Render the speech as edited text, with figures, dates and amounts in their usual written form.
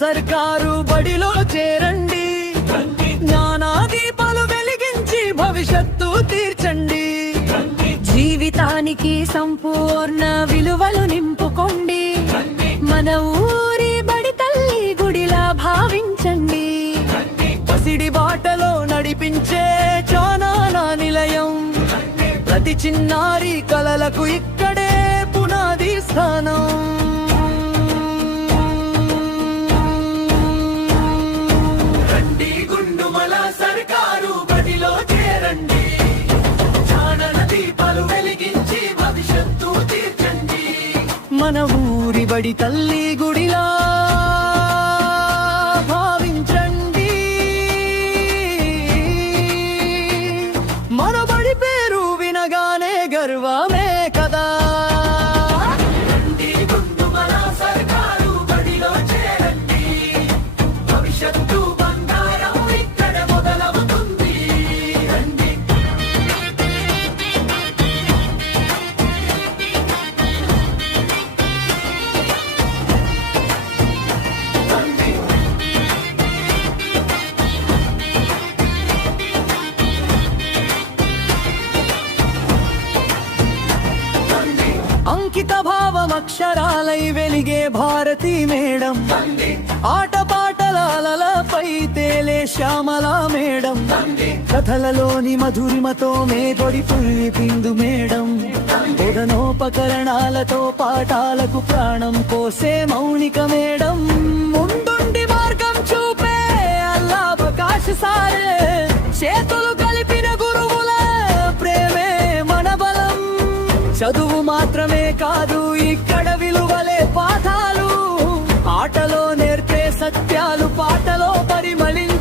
సర్కారు బడిలో చేరండి. జ్ఞానా దీపాలు వెలిగించి భవిష్యత్తు తీర్చండి. జీవితానికి సంపూర్ణ విలువలు నింపుకోండి. మన ఊరి బడి తల్లి గుడిలా భావించండి. పసిడి బాటలో నడిపించే జ్ఞానాల నిలయం. ప్రతి చిన్నారి కలలకు ఇక్కడే పునాది స్థానం. రండి గుండుమల సర్కారు బడిలో చేరండి. జ్ఞాన దీపాలు వెలిగించి భవిష్యత్తు తీర్చండి. మన ఊరి బడి తల్లి గుడిలా భావించండి. మన బడి పేరు వినగానే గర్వమే కదా. రండి గుండుమల సర్కారు బడిలో చేరండి. భవిష్యత్తు బంగారం ఇక్కడ మొదలవుతుంది. రండి. అంకిత భావం అక్షరాలై వెలిగే భారతి మేడం. ఆటపాటలపై తేలే శ్యామల మేడం. కథలలోని మధురిమతో మేదొడి పుల్లిపిందు మేడం. బోధనోపకరణాలతో పాఠాలకు ప్రాణం పోసే మౌనిక మేడం. ముందుండి మార్గం చూపే అల్లావకాశ సారే. చేతులు కలిపిన గురువుల ప్రేమే మన బలం. చదువు మాత్రమే కాదు ఇక్కడ విలువలే పాఠాలు. ఆటలో నేర్పే సత్యాలు పాటలో పరిమళించే